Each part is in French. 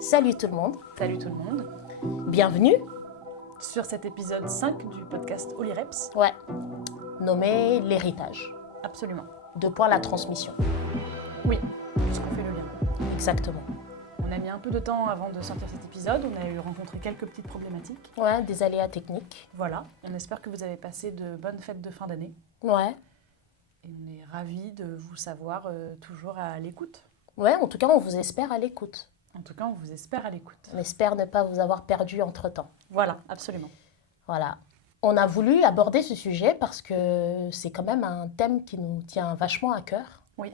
Salut tout le monde, Salut tout le monde. bienvenue, Sur cet épisode 5 du podcast Olireps. nommé l'héritage, Absolument. la transmission. Oui, puisqu'on fait le lien. Exactement. On a mis un peu de temps avant de sortir cet épisode. On a eu rencontré quelques petites problématiques. Ouais, des aléas techniques. Voilà. On espère que vous avez passé de bonnes fêtes de fin d'année. Ouais. Et on est ravis de vous savoir toujours à l'écoute. Ouais, en tout cas, on vous espère à l'écoute. En tout cas, on vous espère à l'écoute. On espère ne pas vous avoir perdu entre-temps. Voilà, absolument. Voilà. On a voulu aborder ce sujet parce que c'est quand même un thème qui nous tient vachement à cœur. Oui.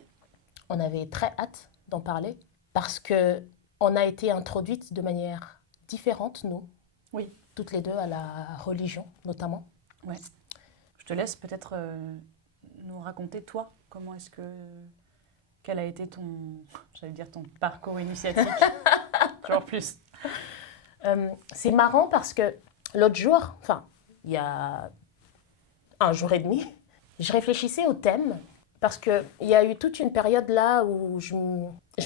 On avait très hâte d'en parler parce que on a été introduites de manière différente, nous, Oui. toutes les deux, à la religion, notamment. Ouais. Je te laisse peut-être nous raconter, toi, quel a été ton parcours initiatique. Genre plus. C'est marrant parce que l'autre jour, il y a un jour et demi, je réfléchissais au thème parce qu'il y a eu toute une période là où je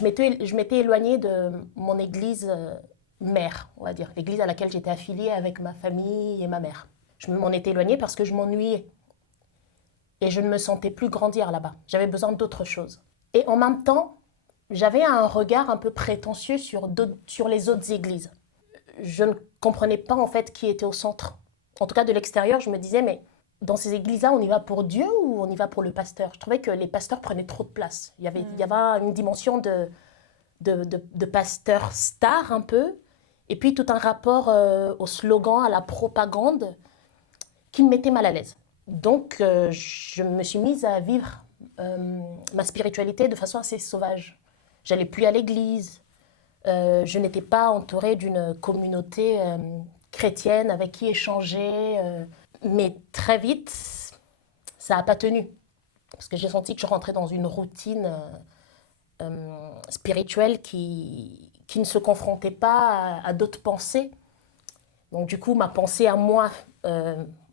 m'étais éloignée de mon église mère, on va dire, l'église à laquelle j'étais affiliée avec ma famille et ma mère. Je m'en étais éloignée parce que je m'ennuyais et je ne me sentais plus grandir là-bas. J'avais besoin d'autre chose. Et en même temps, j'avais un regard un peu prétentieux sur les autres églises. Je ne comprenais pas en fait qui était au centre. En tout cas, de l'extérieur, je me disais, mais dans ces églises-là, on y va pour Dieu ou on y va pour le pasteur? Je trouvais que les pasteurs prenaient trop de place. Il y avait une dimension de pasteur star un peu, et puis tout un rapport au slogan, à la propagande, qui me mettait mal à l'aise. Donc, je me suis mise à vivre ma spiritualité de façon assez sauvage. J'allais plus à l'église. Je n'étais pas entourée d'une communauté chrétienne avec qui échanger. Mais très vite, ça n'a pas tenu. Parce que j'ai senti que je rentrais dans une routine spirituelle qui ne se confrontait pas à d'autres pensées. Donc du coup, ma pensée à moi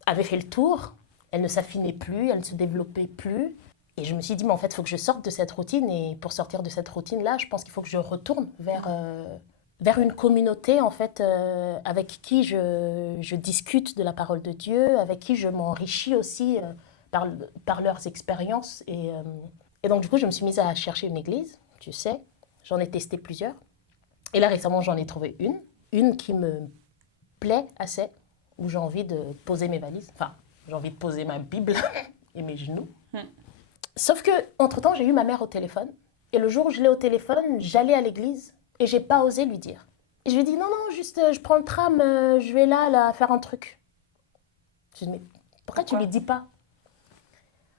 avait fait le tour. Elle ne s'affinait plus, elle ne se développait plus. Et je me suis dit, mais en fait, il faut que je sorte de cette routine. Et pour sortir de cette routine-là, je pense qu'il faut que je retourne vers une communauté, en fait, avec qui je discute de la parole de Dieu, avec qui je m'enrichis aussi par leurs expériences. Et donc, du coup, je me suis mise à chercher une église, tu sais. J'en ai testé plusieurs. Et là, récemment, j'en ai trouvé une qui me plaît assez, où j'ai envie de poser mes valises. Enfin, j'ai envie de poser ma Bible et mes genoux. Sauf que, entre-temps, j'ai eu ma mère au téléphone. Et le jour où je l'ai au téléphone, j'allais à l'église et j'ai pas osé lui dire. Et je lui ai dit, non, juste, je prends le tram, je vais là, faire un truc. Je lui ai dit, mais pourquoi tu lui dis pas?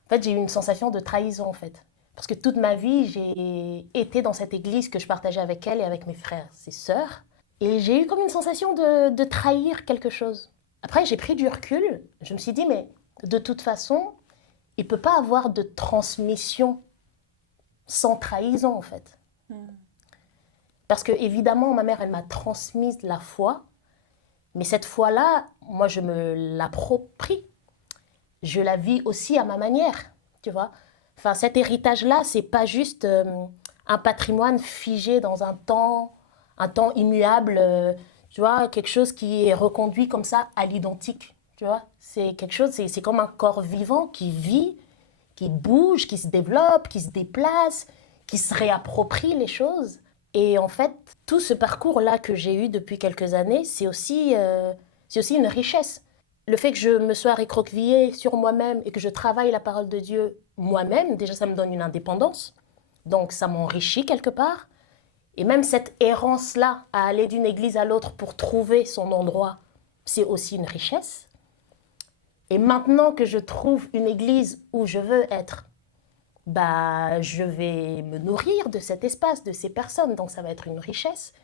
En fait, j'ai eu une sensation de trahison, en fait. Parce que toute ma vie, j'ai été dans cette église que je partageais avec elle et avec mes frères et sœurs. Et j'ai eu comme une sensation de trahir quelque chose. Après, j'ai pris du recul. Je me suis dit, mais de toute façon, il ne peut pas avoir de transmission sans trahison, en fait. Parce que, évidemment, ma mère, elle m'a transmis la foi. Mais cette foi-là, moi, je me l'approprie. Je la vis aussi à ma manière, tu vois. Enfin, cet héritage-là, c'est pas juste un patrimoine figé dans un temps immuable, tu vois, quelque chose qui est reconduit comme ça à l'identique, tu vois. C'est quelque chose, c'est comme un corps vivant qui vit, qui bouge, qui se développe, qui se déplace, qui se réapproprie les choses. Et en fait, tout ce parcours-là que j'ai eu depuis quelques années, c'est aussi une richesse. Le fait que je me sois recroquevillée sur moi-même et que je travaille la parole de Dieu moi-même, déjà ça me donne une indépendance. Donc ça m'enrichit quelque part. Et même cette errance-là, à aller d'une église à l'autre pour trouver son endroit, c'est aussi une richesse. Et maintenant que je trouve une église où je veux être, je vais me nourrir de cet espace, de ces personnes. Donc ça va être une richesse.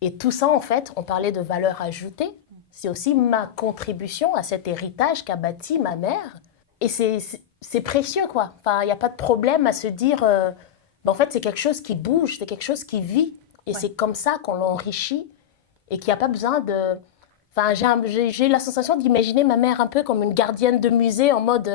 Et tout ça, en fait, on parlait de valeur ajoutée. C'est aussi ma contribution à cet héritage qu'a bâti ma mère. Et c'est précieux, quoi. Enfin, il n'y a pas de problème à se dire... en fait, c'est quelque chose qui bouge, c'est quelque chose qui vit. Et c'est comme ça qu'on l'enrichit et qu'il n'y a pas besoin de... Enfin, j'ai eu la sensation d'imaginer ma mère un peu comme une gardienne de musée en mode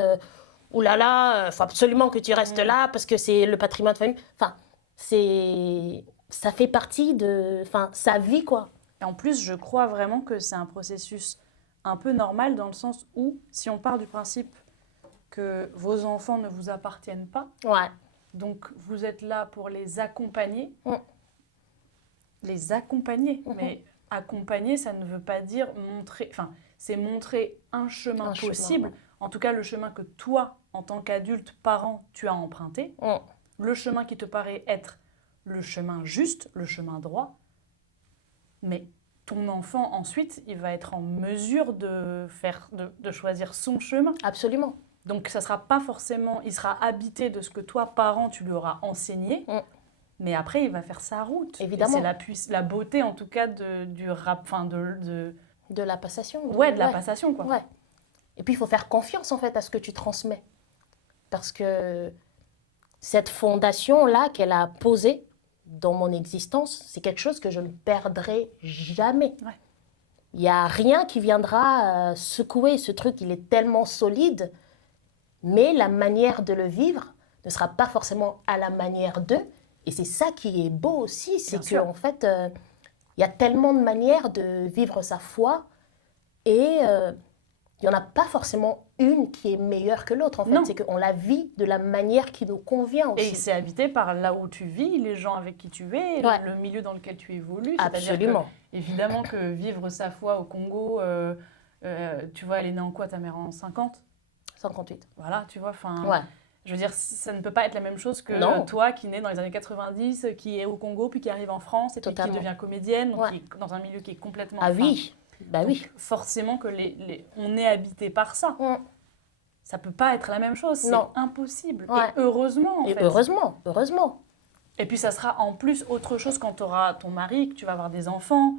ouh là là, faut absolument que tu restes là parce que c'est le patrimoine de famille. Enfin, c'est ça fait partie de sa vie, quoi. Et en plus, je crois vraiment que c'est un processus un peu normal dans le sens où, si on part du principe que vos enfants ne vous appartiennent pas, Ouais. donc vous êtes là pour les accompagner. Mm. Les accompagner, Mhm. mais accompagner, ça ne veut pas dire montrer, enfin, c'est montrer un chemin Un chemin, possible, ouais. en tout cas le chemin que toi, en tant qu'adulte, parent, tu as emprunté, le chemin qui te paraît être le chemin juste, le chemin droit, mais ton enfant ensuite, il va être en mesure de choisir son chemin. Absolument. Donc ça sera pas forcément, il sera habité de ce que toi, parent, tu lui auras enseigné, Mm. mais après il va faire sa route. Évidemment. Et c'est la beauté en tout cas du rap, enfin De la passation. ouais, de la passation quoi. Ouais. Et puis, il faut faire confiance, en fait, à ce que tu transmets. Parce que cette fondation-là qu'elle a posée dans mon existence, c'est quelque chose que je ne perdrai jamais. Ouais. Il n'y a rien qui viendra secouer ce truc. Il est tellement solide, mais la manière de le vivre ne sera pas forcément à la manière d'eux. Et c'est ça qui est beau aussi, c'est Bien sûr. qu'en fait, il y a tellement de manières de vivre sa foi et il n'y en a pas forcément une qui est meilleure que l'autre. En fait, Non. c'est qu'on la vit de la manière qui nous convient aussi. Et c'est habité par là où tu vis, les gens avec qui tu es, Ouais. le milieu dans lequel tu évolues. C'est-à-dire Absolument. que, évidemment que vivre sa foi au Congo, tu vois, elle est née en quoi ta mère en 50? 58. Voilà, tu vois, enfin... Ouais. Je veux dire, ça ne peut pas être la même chose que Non. toi qui naît dans les années 90, qui est au Congo, puis qui arrive en France, et puis qui Totalement. devient comédienne, donc Ouais. qui est dans un milieu qui est complètement... Ah enfin, oui, bah donc oui. forcément que on est habité par ça. Mm. Ça peut pas être la même chose, c'est Non. impossible. Ouais. Et heureusement, en Et fait. heureusement, heureusement. Et puis ça sera en plus autre chose quand tu auras ton mari, que tu vas avoir des enfants.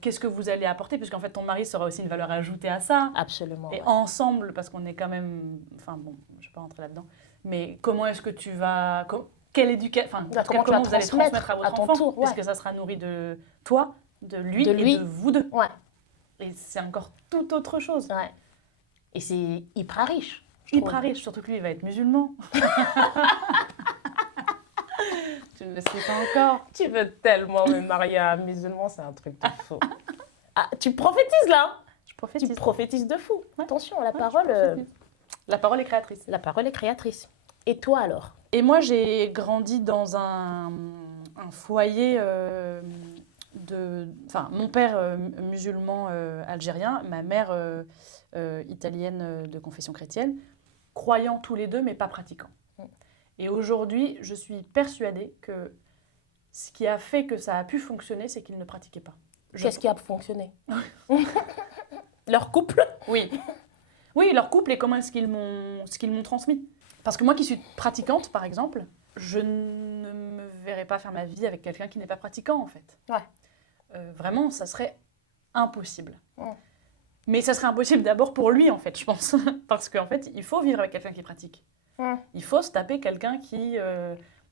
Qu'est-ce que vous allez apporter? Puisqu'en fait, ton mari sera aussi une valeur ajoutée à ça. Absolument. Et Ouais. ensemble, parce qu'on est quand même... Enfin bon, je ne vais pas rentrer là-dedans. Mais comment est-ce que tu vas... Quelle éducation... Enfin, Bah, comment tu comment vas vous allez transmettre à votre à ton enfant? tour, ouais. Est-ce que ça sera nourri de toi, de lui De lui. et de vous deux? Ouais. Et c'est encore tout autre chose. Ouais. Et c'est hyper riche. je Hyper trouve. riche, surtout que lui, il va être musulman. Tu ne le sais pas encore. Tu veux tellement me marier à un musulman, c'est un truc de fou. Ah, tu prophétises là? Je prophétise. Tu prophétises de fou. Ouais. Attention, la Ouais, parole, je prophétise. La parole est créatrice. la parole est créatrice. Et toi alors? Et moi, j'ai grandi dans un foyer Enfin, mon père musulman algérien, ma mère italienne de confession chrétienne, croyant tous les deux, mais pas pratiquants. Et aujourd'hui, je suis persuadée que ce qui a fait que ça a pu fonctionner, c'est qu'ils ne pratiquaient pas. Qu'est-ce qui a fonctionné? Leur couple? Oui. Oui, leur couple et comment est-ce qu'ils m'ont transmis. Parce que moi qui suis pratiquante, par exemple, je ne me verrais pas faire ma vie avec quelqu'un qui n'est pas pratiquant, en fait. Ouais. Vraiment, ça serait impossible. Ouais. Mais ça serait impossible d'abord pour lui, en fait, je pense. Parce qu'en fait, il faut vivre avec quelqu'un qui pratique. Ouais. Il faut se taper quelqu'un qui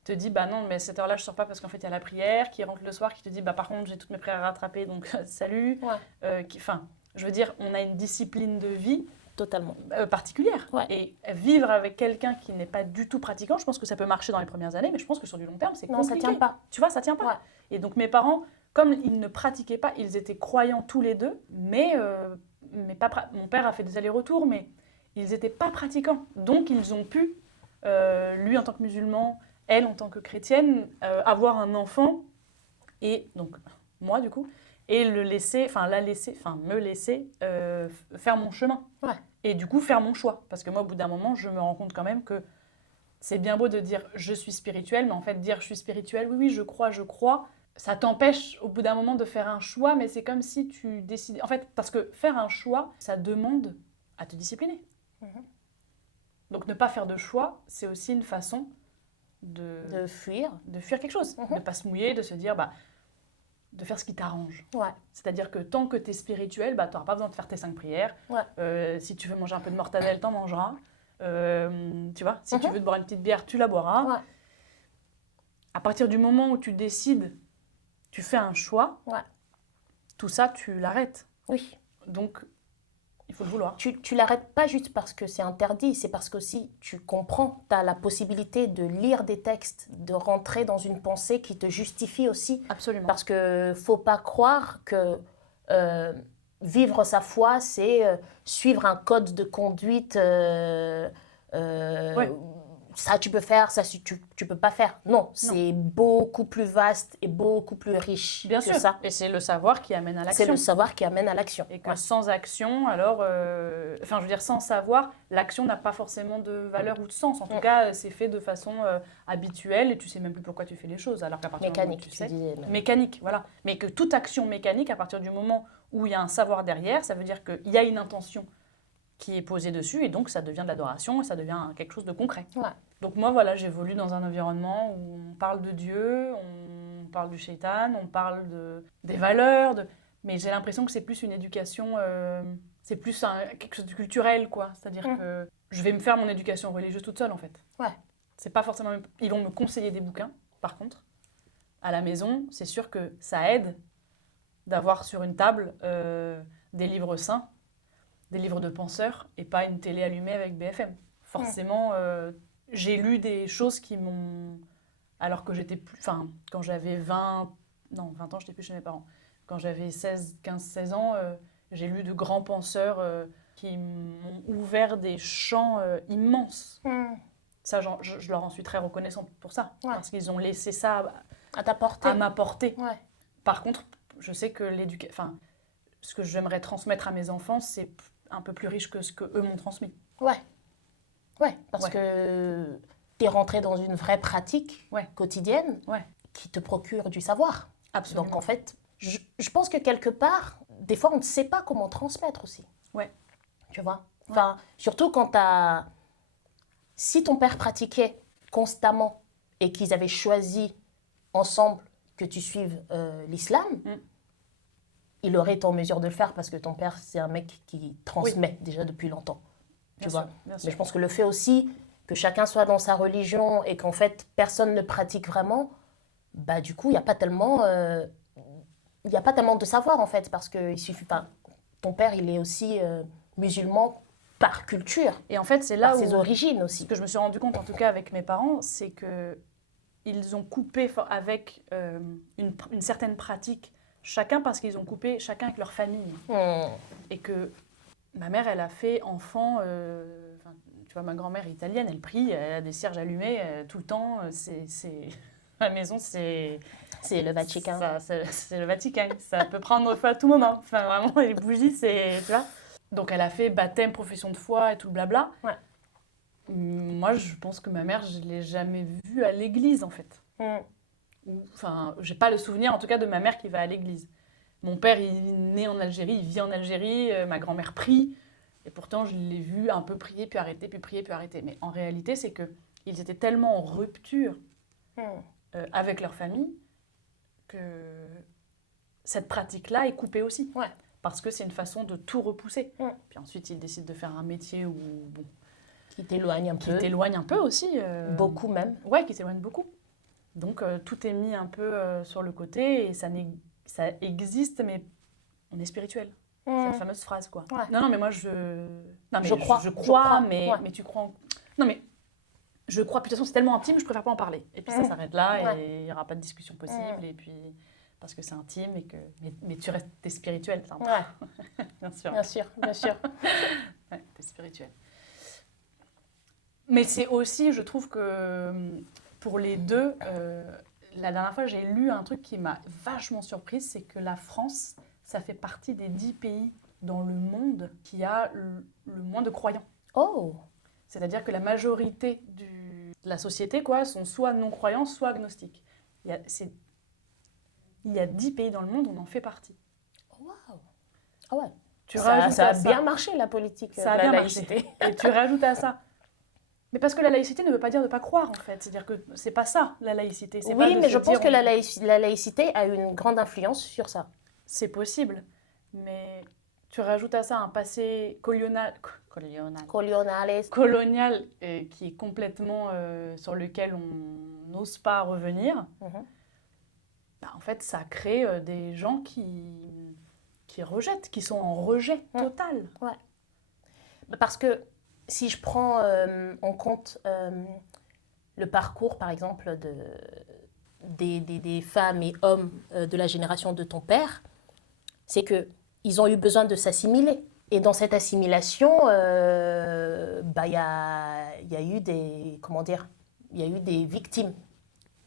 te dit « Bah non, mais à cette heure-là, je sors pas parce qu'en fait, il y a la prière. » Qui rentre le soir, qui te dit « Bah par contre, j'ai toutes mes prières à rattraper, donc salut. Ouais. » Enfin, je veux dire, on a une discipline de vie Totalement. particulière. Ouais. Et vivre avec quelqu'un qui n'est pas du tout pratiquant, je pense que ça peut marcher dans les premières années, mais je pense que sur du long terme, c'est Non, compliqué. ça tient pas. Tu vois, ça tient pas. Ouais. Et donc mes parents, comme ils ne pratiquaient pas, ils étaient croyants tous les deux, mais mon père a fait des allers-retours, mais ils n'étaient pas pratiquants. Donc ils ont pu, lui en tant que musulman, elle en tant que chrétienne, avoir un enfant, et donc moi du coup, et me laisser faire mon chemin. Ouais. Et du coup, faire mon choix. Parce que moi, au bout d'un moment, je me rends compte quand même que c'est bien beau de dire « je suis spirituelle », mais en fait, dire « je suis spirituelle », oui, je crois », ça t'empêche au bout d'un moment de faire un choix, mais c'est comme si tu décidais... En fait, parce que faire un choix, ça demande à te discipliner. Donc ne pas faire de choix, c'est aussi une façon De fuir. de fuir quelque chose. De ne pas se mouiller, de se dire... de faire ce qui t'arrange. Ouais. C'est-à-dire que tant que tu es spirituel, tu n'auras pas besoin de faire tes 5 prières. Ouais. Si tu veux manger un peu de mortadelle, t'en mangeras. Tu vois, si tu veux te boire une petite bière, tu la boiras. Ouais. À partir du moment où tu décides, tu fais un choix, Ouais. tout ça, tu l'arrêtes. Oui. Donc, Il faut le vouloir. Tu l'arrêtes pas juste parce que c'est interdit, c'est parce que si tu comprends, tu as la possibilité de lire des textes, de rentrer dans une pensée qui te justifie aussi. Absolument. Parce que faut pas croire que vivre sa foi, c'est suivre un code de conduite. Ouais. Ça tu peux faire, ça tu peux pas faire. Non, c'est beaucoup plus vaste et beaucoup plus riche Bien que sûr. ça. Et c'est le savoir qui amène à C'est l'action. le savoir qui amène à l'action. Et que Ouais. sans action, alors, enfin, je veux dire, sans savoir, l'action n'a pas forcément de valeur ou de sens. En tout cas, c'est fait de façon habituelle et tu sais même plus pourquoi tu fais les choses. Alors qu'à partir du moment où Mécanique, tu tu sais, disais même. mécanique, voilà. Mais que toute action mécanique, à partir du moment où il y a un savoir derrière, ça veut dire qu'il y a une intention qui est posée dessus et donc ça devient de l'adoration et ça devient quelque chose de concret. Ouais. Donc moi, voilà, j'évolue dans un environnement où on parle de Dieu, on parle du shaitan, on parle des valeurs, mais j'ai l'impression que c'est plus une éducation, c'est plus quelque chose de culturel, quoi. C'est-à-dire que je vais me faire mon éducation religieuse toute seule, en fait. Ouais. C'est pas forcément... Ils vont me conseiller des bouquins, par contre. À la maison, c'est sûr que ça aide d'avoir sur une table des livres saints, des livres de penseurs, et pas une télé allumée avec BFM. Forcément, j'ai lu des choses qui m'ont... Alors que j'étais plus... Enfin, quand j'avais 20 ans, j'étais plus chez mes parents. Quand j'avais 15, 16 ans, j'ai lu de grands penseurs qui m'ont ouvert des champs immenses. Ça, je leur en suis très reconnaissante pour ça. Ouais. Parce qu'ils ont laissé ça À ta portée. à ma portée. Ouais. Par contre, je sais que enfin, ce que j'aimerais transmettre à mes enfants, c'est un peu plus riche que ce qu'eux m'ont transmis. Ouais. Ouais, parce Ouais. que tu es rentré dans une vraie pratique quotidienne Ouais. qui te procure du savoir. Absolument. Donc en fait, je pense que quelque part, des fois, on ne sait pas comment transmettre aussi. Ouais. Tu vois? Enfin, surtout quand t'as... Si ton père pratiquait constamment et qu'ils avaient choisi ensemble que tu suives l'islam, il aurait été en mesure de le faire parce que ton père, c'est un mec qui transmet déjà depuis longtemps. Tu vois? Bien sûr. Mais je pense que le fait aussi que chacun soit dans sa religion et qu'en fait, personne ne pratique vraiment, bah du coup, il n'y a pas tellement... il n'y a pas tellement de savoir en fait, parce que il suffit pas. Ton père, il est aussi musulman par culture, Et en fait, c'est là par où ses origines ce aussi. que je me suis rendu compte, en tout cas avec mes parents, c'est que ils ont coupé avec une certaine pratique chacun parce qu'ils ont coupé chacun avec leur famille. Et que ma mère, elle a fait enfant. Tu vois, ma grand-mère italienne, elle prie, elle a des cierges allumés tout le temps. À la maison, c'est C'est le Vatican. C'est le Vatican. Ça peut prendre feu à tout moment. Enfin, vraiment, les bougies, c'est. Tu vois. Donc, elle a fait baptême, profession de foi et tout le blabla. Ouais. Moi, je pense que ma mère, je ne l'ai jamais vue à l'église, en fait. Enfin, j'ai pas le souvenir, en tout cas, de ma mère qui va à l'église. Mon père, il est né en Algérie, il vit en Algérie. Ma grand-mère prie. Et pourtant, je l'ai vu un peu prier, puis arrêter, puis prier, puis arrêter. Mais en réalité, c'est qu'ils étaient tellement en rupture avec leur famille que cette pratique-là est coupée aussi. Ouais. Parce que c'est une façon de tout repousser. Puis ensuite, ils décident de faire un métier où, bon, Qui t'éloigne un qui peu. t'éloigne un peu aussi. Beaucoup même. Ouais, qui t'éloigne beaucoup. Donc, tout est mis un peu sur le côté et ça existe, mais on est spirituel. C'est la fameuse phrase, quoi. Ouais. Non, mais moi, je crois. Je crois, mais ouais. tu crois Non, mais je crois, puis de toute façon, c'est tellement intime, je préfère pas en parler. Et puis ça s'arrête là, et il n'y aura pas de discussion possible, et puis parce que c'est intime, et que... Mais tu restes, t'es spirituel, ça. Ouais. Bien sûr. Bien sûr, bien sûr. Ouais, t'es spirituel. Mais c'est aussi, je trouve que pour les deux, la dernière fois, j'ai lu un truc qui m'a vachement surprise, c'est que la France, ça fait partie des 10 pays dans le monde qui a le moins de croyants. Oh. C'est-à-dire que la majorité de la société, quoi, sont soit non-croyants, soit agnostiques. Il y a 10 pays dans le monde, on en fait partie. Waouh. Ah ouais. Tu Ça rajoutes a à ça, bien marché, la politique, ça a la bien laïcité. marché. Et tu rajoutes à ça. Mais parce que la laïcité ne veut pas dire de ne pas croire, en fait. C'est-à-dire que c'est pas ça, la laïcité. C'est pas Oui, de mais se je pense dire, que la laïcité a une grande influence sur ça. c'est possible. Mais tu rajoutes à ça un passé colonial Coloniales. qui est complètement sur lequel on n'ose pas revenir. Bah, en fait, ça crée des gens qui rejettent, qui sont en rejet total. Ouais. Parce que si je prends en compte le parcours, par exemple, des femmes et hommes de la génération de ton père, c'est qu'ils ont eu besoin de s'assimiler. Et dans cette assimilation, y a eu des, comment dire, il y a eu des victimes.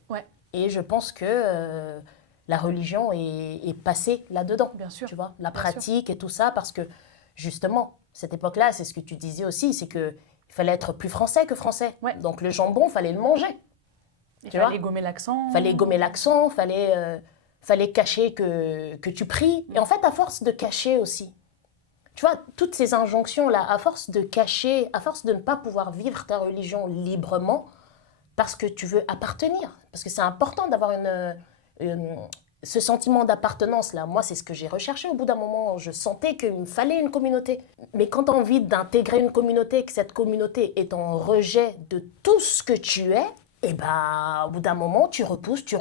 Ouais. Et je pense que la religion est passée là-dedans. Bien sûr. Tu vois, la Bien pratique et tout ça, parce que justement, cette époque-là, c'est ce que tu disais aussi, c'est qu'il fallait être plus français que français. Ouais. Donc le jambon, fallait le manger. Il Tu fallait vois, gommer l'accent. fallait gommer l'accent, fallait cacher que tu pries. Et en fait, à force de cacher aussi, tu vois, toutes ces injonctions-là, à force de cacher, à force de ne pas pouvoir vivre ta religion librement, parce que tu veux appartenir, parce que c'est important d'avoir ce sentiment d'appartenance-là. Moi, c'est ce que j'ai recherché au bout d'un moment. Je sentais qu'il me fallait une communauté. Mais quand tu as envie d'intégrer une communauté, que cette communauté est en rejet de tout ce que tu es, et ben, au bout d'un moment, tu repousses, tu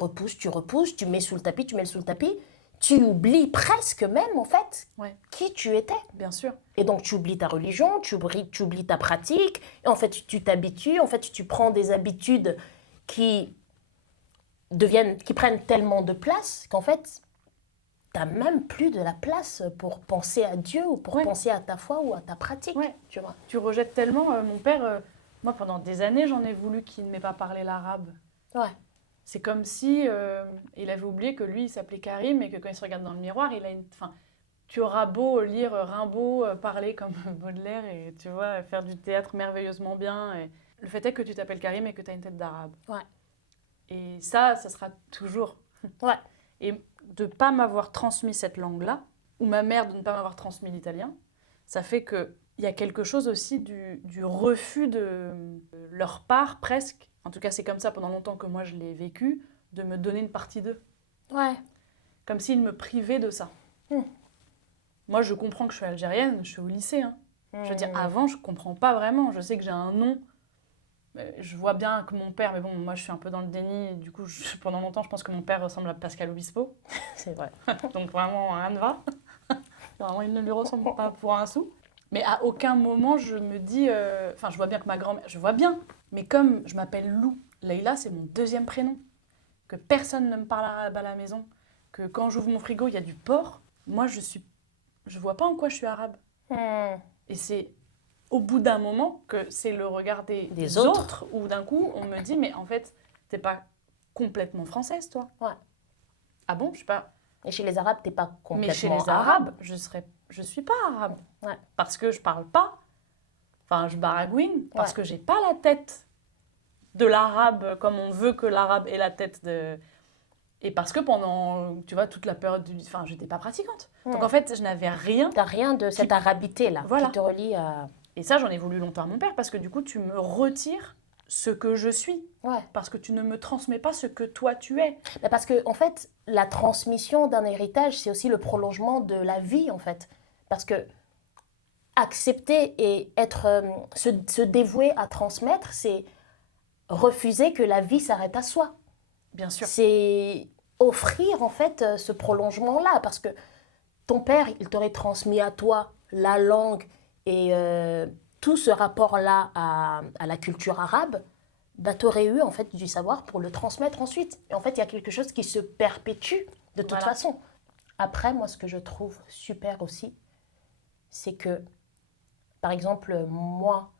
mets sous le tapis, tu mets sous le tapis. Tu oublies presque même, en fait, Ouais. qui tu étais. Bien sûr. Et donc, tu oublies ta religion, tu oublies ta pratique. Et en fait, tu t'habitues. En fait, tu prends des habitudes qui prennent tellement de place qu'en fait, tu n'as même plus de la place pour penser à Dieu ou pour penser à ta foi ou à ta pratique. Ouais. Tu vois. Tu rejettes tellement. Mon père, moi, pendant des années, j'en ai voulu qu'il ne m'ait pas parlé l'arabe. Ouais. C'est comme si il avait oublié que lui, il s'appelait Karim et que quand il se regarde dans le miroir, il a une... Enfin, tu auras beau lire Rimbaud, parler comme Baudelaire et tu vois, faire du théâtre merveilleusement bien. Et... Le fait est que tu t'appelles Karim et que tu as une tête d'arabe. Ouais. Et ça sera toujours. Ouais. Et de ne pas m'avoir transmis cette langue-là, ou ma mère de ne pas m'avoir transmis l'italien, ça fait qu'il y a quelque chose aussi du refus de leur part, presque. En tout cas, c'est comme ça pendant longtemps que moi je l'ai vécu, de me donner une partie d'eux. Ouais. Comme s'ils me privaient de ça. Moi, je comprends que je suis algérienne, je suis au lycée. Hein. Je veux dire, avant, je comprends pas vraiment. Je sais que j'ai un nom. Je vois bien que mon père, mais bon, moi, je suis un peu dans le déni. Du coup, pendant longtemps, je pense que mon père ressemble à Pascal Obispo. C'est vrai. Donc, vraiment, rien ne va. Vraiment, il ne lui ressemble pas pour un sou. Mais à aucun moment, je me dis... Enfin, je vois bien que ma grand-mère... Je vois bien. Mais comme je m'appelle Lou, Leïla, c'est mon deuxième prénom. Que personne ne me parle arabe à la maison. Que quand j'ouvre mon frigo, il y a du porc. Moi, je vois pas en quoi je suis arabe. Et c'est au bout d'un moment que c'est le regard des autres où d'un coup, on me dit, mais en fait, t'es pas complètement française, toi. Ouais. Ah bon, je sais pas. Et chez les Arabes, t'es pas complètement Mais chez les Arabes, je suis pas arabe. Ouais. Parce que je parle pas. Enfin, je baragouine. Parce que j'ai pas la tête de l'arabe comme on veut que l'arabe ait la tête de... Et parce que pendant, tu vois, toute la période Enfin, j'étais pas pratiquante. Donc en fait, je n'avais rien. T'as rien de cette arabité-là Voilà. qui te relie à... Et ça, j'en ai voulu longtemps à mon père parce que du coup, tu me retires ce que je suis. Ouais. Parce que tu ne me transmets pas ce que toi tu es. Parce que, en fait, la transmission d'un héritage, c'est aussi le prolongement de la vie, en fait. Parce que accepter et se dévouer à transmettre, c'est refuser que la vie s'arrête à soi. Bien sûr. C'est offrir, en fait, ce prolongement-là. Parce que ton père, il t'aurait transmis à toi la langue et tout ce rapport-là à la culture arabe, bah, tu aurais eu en fait du savoir pour le transmettre ensuite. Et en fait, il y a quelque chose qui se perpétue de toute façon. Après, moi, ce que je trouve super aussi, c'est que, par exemple, moi,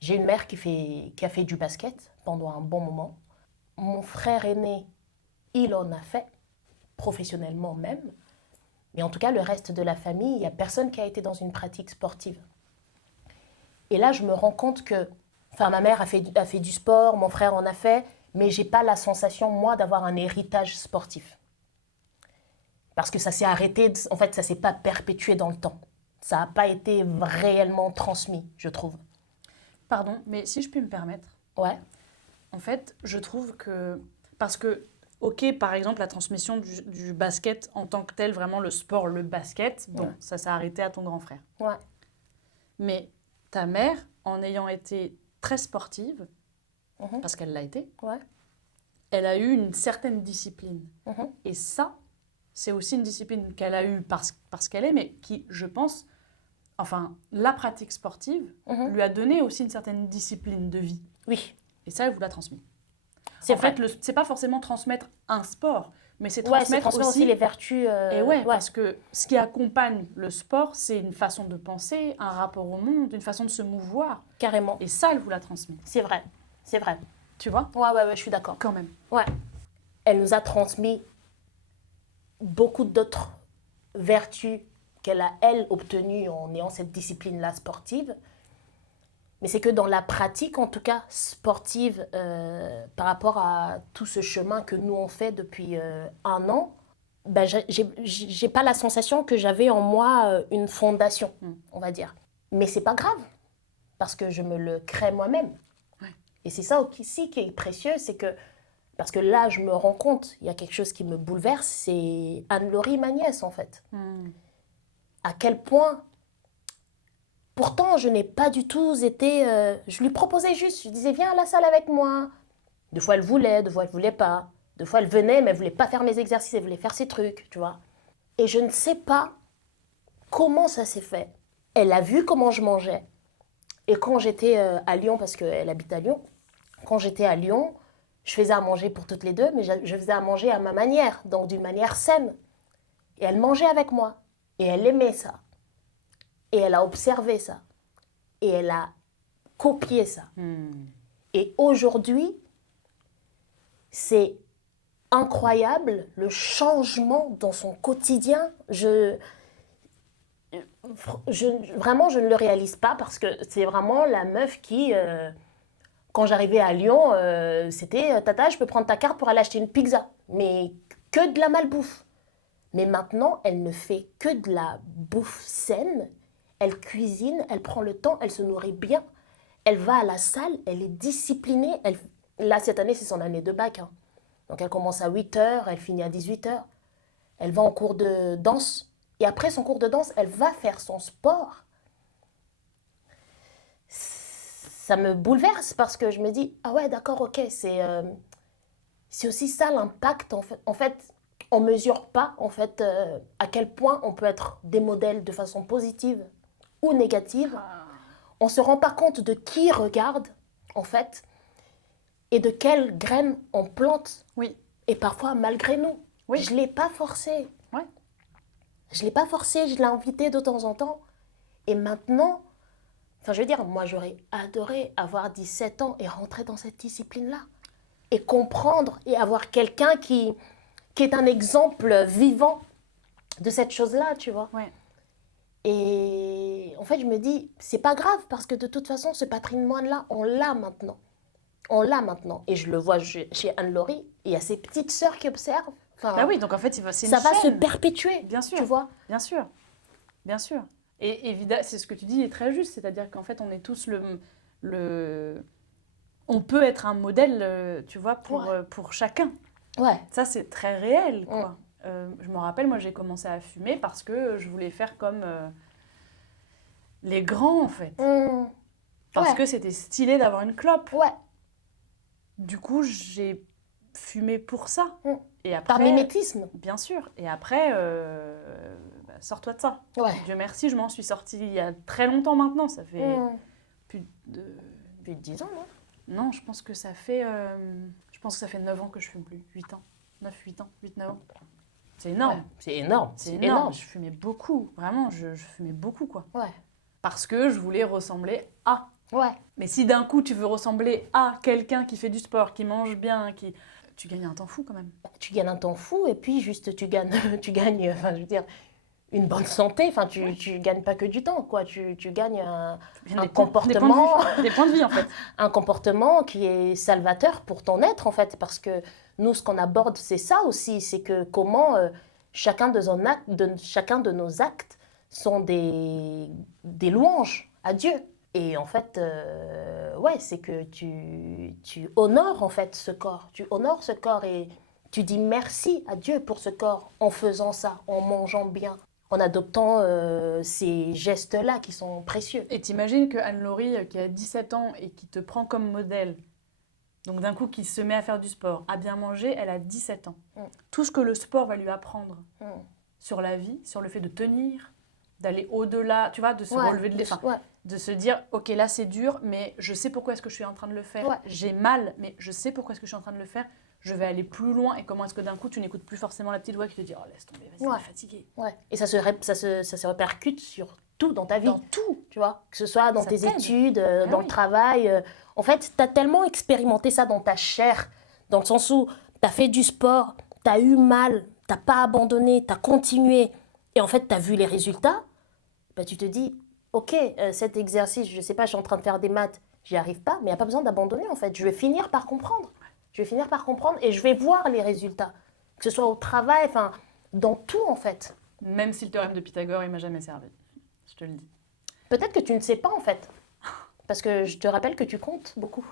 j'ai une mère qui a fait du basket pendant un bon moment. Mon frère aîné, il en a fait, professionnellement même. Mais en tout cas, le reste de la famille, il n'y a personne qui a été dans une pratique sportive. Et là, je me rends compte que, enfin, ma mère a fait du sport, mon frère en a fait, mais j'ai pas la sensation, moi, d'avoir un héritage sportif. Parce que ça s'est arrêté, en fait, ça s'est pas perpétué dans le temps. Ça n'a pas été réellement transmis, je trouve. Pardon, mais si je puis me permettre. Ouais. En fait, je trouve que... Parce que, ok, par exemple, la transmission du basket en tant que tel, vraiment le sport, le basket, bon, ça s'est arrêté à ton grand frère. Ouais. Mais ta mère, en ayant été très sportive, parce qu'elle l'a été, elle a eu une certaine discipline. Et ça, c'est aussi une discipline qu'elle a eue parce qu'elle est, mais qui, je pense, enfin, la pratique sportive lui a donné aussi une certaine discipline de vie. Oui, Et ça, elle vous l'a transmis. c'est En vrai. fait, c'est pas forcément transmettre un sport, mais c'est Ouais, c'est transmettre transmettre aussi aussi. les vertus. Et ouais, parce que ce qui accompagne le sport, c'est une façon de penser, un rapport au monde, une façon de se mouvoir. Carrément. Et ça, elle vous l'a transmis. C'est vrai. C'est vrai. Tu vois? Ouais, je suis d'accord. Quand même. Ouais. Elle nous a transmis beaucoup d'autres vertus qu'elle a, elle, obtenues en ayant cette discipline-là sportive. Mais c'est que dans la pratique, en tout cas sportive, par rapport à tout ce chemin que nous on fait depuis 1 an, ben, j'ai pas la sensation que j'avais en moi une fondation, on va dire. Mais c'est pas grave, parce que je me le crée moi-même. Ouais. Et c'est ça aussi qui est précieux, c'est que, parce que là, je me rends compte, il y a quelque chose qui me bouleverse, c'est Anne-Laurie, ma nièce, en fait. À quel point... Pourtant, je n'ai pas du tout été... je lui proposais juste, je disais, viens à la salle avec moi. Deux fois, elle voulait, deux fois, elle voulait pas. Deux fois, elle venait, mais elle voulait pas faire mes exercices, elle voulait faire ses trucs, tu vois. Et je ne sais pas comment ça s'est fait. Elle a vu comment je mangeais. Et quand j'étais à Lyon, parce qu'elle habite à Lyon, quand j'étais à Lyon, je faisais à manger pour toutes les deux, mais je faisais à manger à ma manière, donc d'une manière saine. Et elle mangeait avec moi. Et elle aimait ça. Et elle a observé ça. Et elle a copié ça. Et aujourd'hui, c'est incroyable le changement dans son quotidien. Vraiment, je ne le réalise pas parce que c'est vraiment la meuf qui, quand j'arrivais à Lyon, c'était Tata, je peux prendre ta carte pour aller acheter une pizza. Mais que de la malbouffe. Mais maintenant, elle ne fait que de la bouffe saine. Elle cuisine, elle prend le temps, elle se nourrit bien. Elle va à la salle, elle est disciplinée. Là, cette année, c'est son année de bac. Hein. Donc, elle commence à 8h, elle finit à 18h. Elle va en cours de danse. Et après son cours de danse, elle va faire son sport. Ça me bouleverse parce que je me dis, ah ouais, d'accord, ok, c'est aussi ça l'impact. En fait, on ne mesure pas en fait, à quel point on peut être des modèles de façon positive ou négative. On ne se rend pas compte de qui regarde, en fait, et de quelles graines on plante. Oui. Et parfois, malgré nous. Oui. Je ne l'ai pas forcé. Ouais. Je ne l'ai pas forcé, je l'ai invité de temps en temps. Et maintenant, enfin, je veux dire, moi, j'aurais adoré avoir 17 ans et rentrer dans cette discipline-là. Et comprendre et avoir quelqu'un qui est un exemple vivant de cette chose-là, tu vois. Ouais. Et en fait, je me dis, c'est pas grave parce que de toute façon, ce patrimoine-là, on l'a maintenant. On l'a maintenant. Et je le vois chez Anne-Laurie. Il y a ses petites sœurs qui observent. Enfin, Bah oui, donc en fait, c'est une ça va se chaîne. perpétuer. Bien sûr. Tu vois. Bien sûr. Bien sûr. Et évidemment, c'est ce que tu dis est très juste. C'est-à-dire qu'en fait, on est tous on peut être un modèle, tu vois, pour chacun. Ouais. Ça, c'est très réel, quoi. Je me rappelle, moi, j'ai commencé à fumer parce que je voulais faire comme les grands, en fait. Parce que c'était stylé d'avoir une clope. Ouais. Du coup, j'ai fumé pour ça. Et après, par mimétisme. Bien sûr. Et après, sors-toi de ça. Ouais. Dieu merci, je m'en suis sortie il y a très longtemps maintenant. Ça fait plus de 10 ans, non? Non, je pense que ça fait 9 ans que je fume plus. 8 ans. 8 ans. 8-9 ans. C'est énorme. Ouais, c'est énorme. C'est énorme. Je fumais beaucoup. Vraiment, je fumais beaucoup, quoi. Ouais. Parce que je voulais ressembler à. Ouais. Mais si d'un coup, tu veux ressembler à quelqu'un qui fait du sport, qui mange bien, tu gagnes un temps fou, quand même. Tu gagnes un temps fou et puis juste tu gagnes, enfin, je veux dire, une bonne santé. Enfin, tu gagnes pas que du temps, quoi. Tu gagnes un comportement... Des points de vie, en fait. Un comportement qui est salvateur pour ton être, en fait. Parce que nous, ce qu'on aborde, c'est ça aussi. C'est que comment chacun de nos actes sont des louanges à Dieu. Et en fait, ouais, c'est que tu honores en fait ce corps. Tu honores ce corps et tu dis merci à Dieu pour ce corps en faisant ça, en mangeant bien, en adoptant ces gestes-là qui sont précieux. Et t'imagines que Anne-Laurie, qui a 17 ans et qui te prend comme modèle, donc d'un coup qui se met à faire du sport, à bien manger, elle a 17 ans. Tout ce que le sport va lui apprendre sur la vie, sur le fait de tenir, d'aller au-delà, tu vois, de se relever de l'effort. Ouais. De se dire, ok, là c'est dur, mais je sais pourquoi est-ce que je suis en train de le faire. Ouais. J'ai mal, mais je sais pourquoi est-ce que je suis en train de le faire. Je vais aller plus loin. Et comment est-ce que d'un coup, tu n'écoutes plus forcément la petite voix qui te dit, oh, laisse tomber, vas-y, t'es fatiguée. Ouais. Et ça se répercute sur tout dans ta vie. Dans tout. Tu vois, que ce soit dans Ça tes t'aide. études, dans le travail. En fait, tu as tellement expérimenté ça dans ta chair, dans le sens où tu as fait du sport, tu as eu mal, tu n'as pas abandonné, tu as continué. Et en fait, tu as vu les résultats. Bah, tu te dis, ok, cet exercice, je sais pas, je suis en train de faire des maths, j'y arrive pas, mais il n'y a pas besoin d'abandonner en fait. Je vais finir par comprendre. Je vais finir par comprendre et je vais voir les résultats. Que ce soit au travail, enfin, dans tout en fait. Même si le théorème de Pythagore, il m'a jamais servi. Je te le dis. Peut-être que tu ne sais pas en fait. Parce que je te rappelle que tu comptes beaucoup.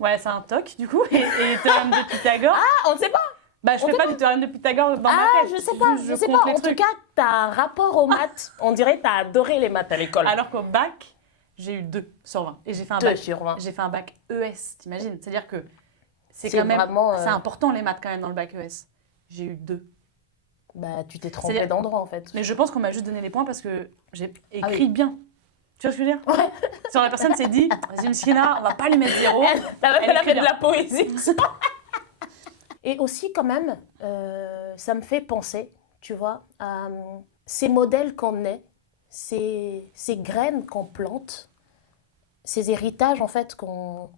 Ouais, c'est un toc du coup. Et le théorème de Pythagore. Ah, on ne sait pas. Bah, je fais pas du théorème de Pythagore dans ma tête. Je sais pas, je sais pas. En tout cas, tu as un rapport aux maths. On dirait que tu as adoré les maths à l'école. Alors qu'au bac, j'ai eu 2 sur 20. Et j'ai fait un 2 bac. sur 20. J'ai fait un bac ES, t'imagines? C'est-à-dire que c'est C'est quand même. vraiment, C'est important les maths quand même dans le bac ES. J'ai eu 2. Bah, tu t'es trompé C'est-à-dire- d'endroit en fait. Mais je pense qu'on m'a juste donné les points parce que j'ai écrit Ah oui. bien. Tu vois ce que je veux dire? Ouais. Sur la personne s'est dit, vas-y, Mskina, on va pas lui mettre 0. La meuf, Elle elle a écrit fait de bien. la poésie. Et aussi, quand même, ça me fait penser, tu vois, à ces modèles qu'on est, ces graines qu'on plante, ces héritages, en fait, qu'on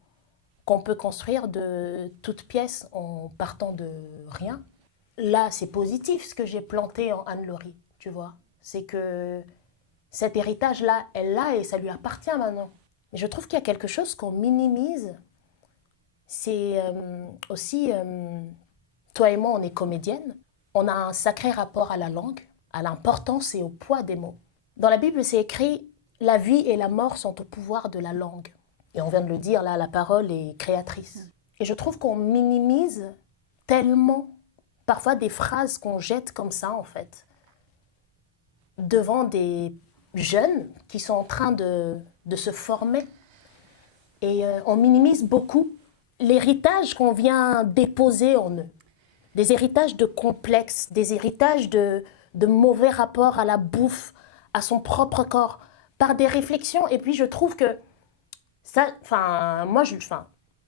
peut construire de toutes pièces en partant de rien. Là, c'est positif ce que j'ai planté en Anne-Laurie, tu vois. C'est que cet héritage-là, elle l'a et ça lui appartient maintenant. Mais je trouve qu'il y a quelque chose qu'on minimise. C'est aussi, toi et moi, on est comédienne. On a un sacré rapport à la langue, à l'importance et au poids des mots. Dans la Bible, c'est écrit « La vie et la mort sont au pouvoir de la langue ». Et on vient de le dire, là, la parole est créatrice. Et je trouve qu'on minimise tellement, parfois, des phrases qu'on jette comme ça, en fait, devant des jeunes qui sont en train de se former. Et on minimise beaucoup l'héritage qu'on vient déposer en eux. Des héritages de complexes, des héritages de mauvais rapports à la bouffe, à son propre corps, par des réflexions. Et puis je trouve que ça,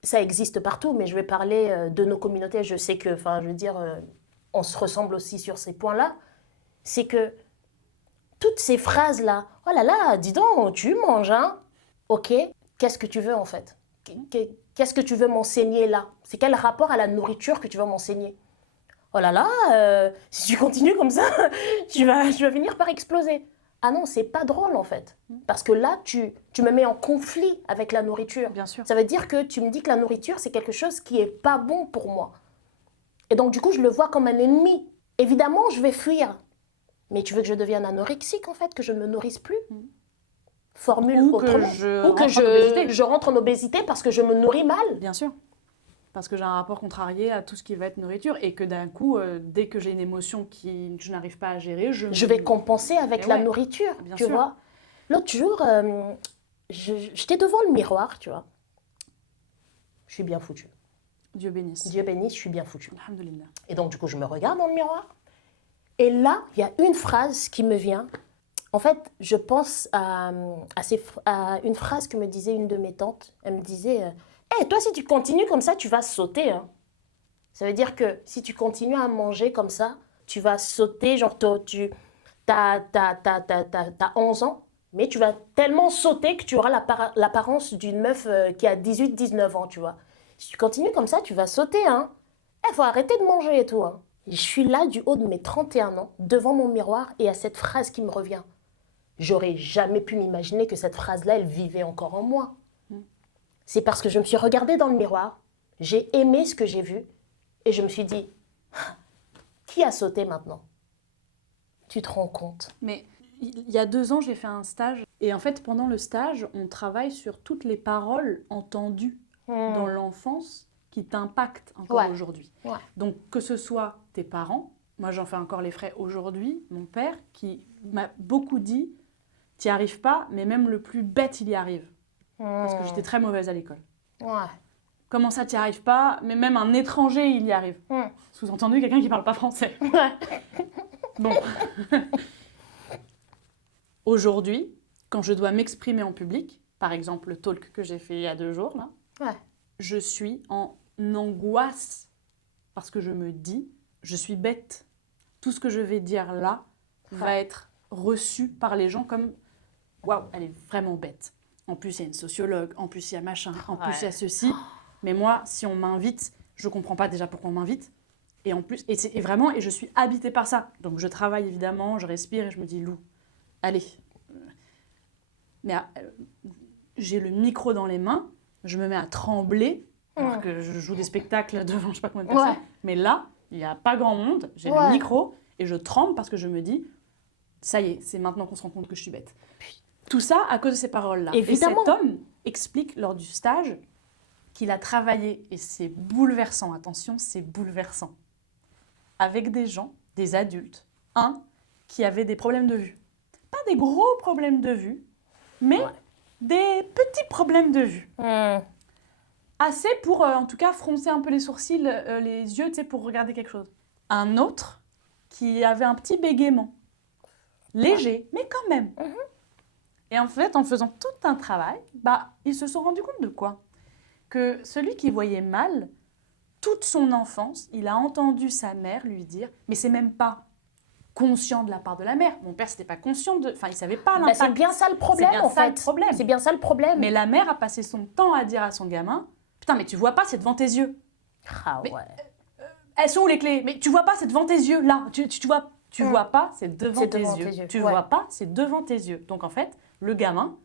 ça existe partout, mais je vais parler de nos communautés. Je sais que, je veux dire, on se ressemble aussi sur ces points-là. C'est que toutes ces phrases-là, oh là là, dis donc, tu manges, hein? Ok, qu'est-ce que tu veux en fait? Qu'est-ce que tu veux m'enseigner là? C'est quel rapport à la nourriture que tu veux m'enseigner? Oh là là, si tu continues comme ça, tu vas finir par exploser. Ah non, c'est pas drôle en fait. Parce que là, tu me mets en conflit avec la nourriture. Bien sûr. Ça veut dire que tu me dis que la nourriture, c'est quelque chose qui est pas bon pour moi. Et donc du coup, je le vois comme un ennemi. Évidemment, je vais fuir. Mais tu veux que je devienne anorexique en fait, que je ne me nourrisse plus? Formule Ou autrement. que Ou que je rentre en obésité parce que je me nourris mal. Bien sûr. Parce que j'ai un rapport contrarié à tout ce qui va être nourriture et que d'un coup, dès que j'ai une émotion que je n'arrive pas à gérer, Je vais compenser avec Et la ouais, nourriture, bien tu sûr. vois. L'autre jour, j'étais devant le miroir, tu vois. Je suis bien foutue. Dieu bénisse. Dieu bénisse, je suis bien foutue. Alhamdoulilah. Et donc, du coup, je me regarde dans le miroir. Et là, il y a une phrase qui me vient. En fait, je pense à une phrase que me disait une de mes tantes. Elle me disait hey, toi, si tu continues comme ça, tu vas sauter. Hein. Ça veut dire que si tu continues à manger comme ça, tu vas sauter. Genre, t'as 11 ans, mais tu vas tellement sauter que tu auras l'apparence d'une meuf qui a 18-19 ans, tu vois. Si tu continues comme ça, tu vas sauter. Hein. Faut arrêter de manger et tout. Hein. Je suis là du haut de mes 31 ans, devant mon miroir, et à cette phrase qui me revient. J'aurais jamais pu m'imaginer que cette phrase-là, elle vivait encore en moi. C'est parce que je me suis regardée dans le miroir, j'ai aimé ce que j'ai vu, et je me suis dit, qui a sauté maintenant? Tu te rends compte? Mais il y a 2 ans, j'ai fait un stage. Et en fait, pendant le stage, on travaille sur toutes les paroles entendues dans l'enfance qui t'impactent encore aujourd'hui. Ouais. Donc, que ce soit tes parents, moi j'en fais encore les frais aujourd'hui, mon père qui m'a beaucoup dit, t'y arrives pas, mais même le plus bête, il y arrive. Parce que j'étais très mauvaise à l'école. Ouais. Comment ça, t'y arrives pas? Mais même un étranger, il y arrive. Sous-entendu, quelqu'un qui parle pas français. Ouais. Bon. Aujourd'hui, quand je dois m'exprimer en public, par exemple le talk que j'ai fait il y a 2 jours, là, Ouais. je suis en angoisse parce que je me dis, je suis bête. Tout ce que je vais dire là va être reçu par les gens comme « Waouh, elle est vraiment bête ». En plus, il y a une sociologue, en plus, il y a machin, en plus, il y a ceci. Mais moi, si on m'invite, je ne comprends pas déjà pourquoi on m'invite. Et en plus, et vraiment, et je suis habitée par ça. Donc je travaille évidemment, je respire et je me dis « Lou, allez ». Mais j'ai le micro dans les mains, je me mets à trembler, alors que je joue des spectacles devant je sais pas combien de personnes. Ouais. Mais là, il n'y a pas grand monde, j'ai le micro et je tremble parce que je me dis, ça y est, c'est maintenant qu'on se rend compte que je suis bête. Tout ça à cause de ces paroles-là. Évidemment. Et cet homme explique lors du stage qu'il a travaillé, et c'est bouleversant, attention, c'est bouleversant, avec des gens, des adultes, qui avaient des problèmes de vue. Pas des gros problèmes de vue, mais des petits problèmes de vue. Assez pour, en tout cas, froncer un peu les sourcils, les yeux, tu sais, pour regarder quelque chose. Un autre qui avait un petit bégaiement. Léger, mais quand même. Et en fait, en faisant tout un travail, ils se sont rendus compte de quoi? Que celui qui voyait mal, toute son enfance, il a entendu sa mère lui dire « Mais c'est même pas conscient de la part de la mère. Mon père, c'était pas conscient de... Enfin, il savait pas l'impact. C'est bien ça le problème, en fait. C'est bien ça le problème. Mais la mère a passé son temps à dire à son gamin « Putain, mais tu vois pas, c'est devant tes yeux. Ah Mais, ouais. Elles sont où les clés? Mais tu vois pas, c'est devant tes yeux, là. Tu vois pas, c'est devant tes yeux. Tu vois pas, c'est devant tes yeux. » Donc en fait, le gamin,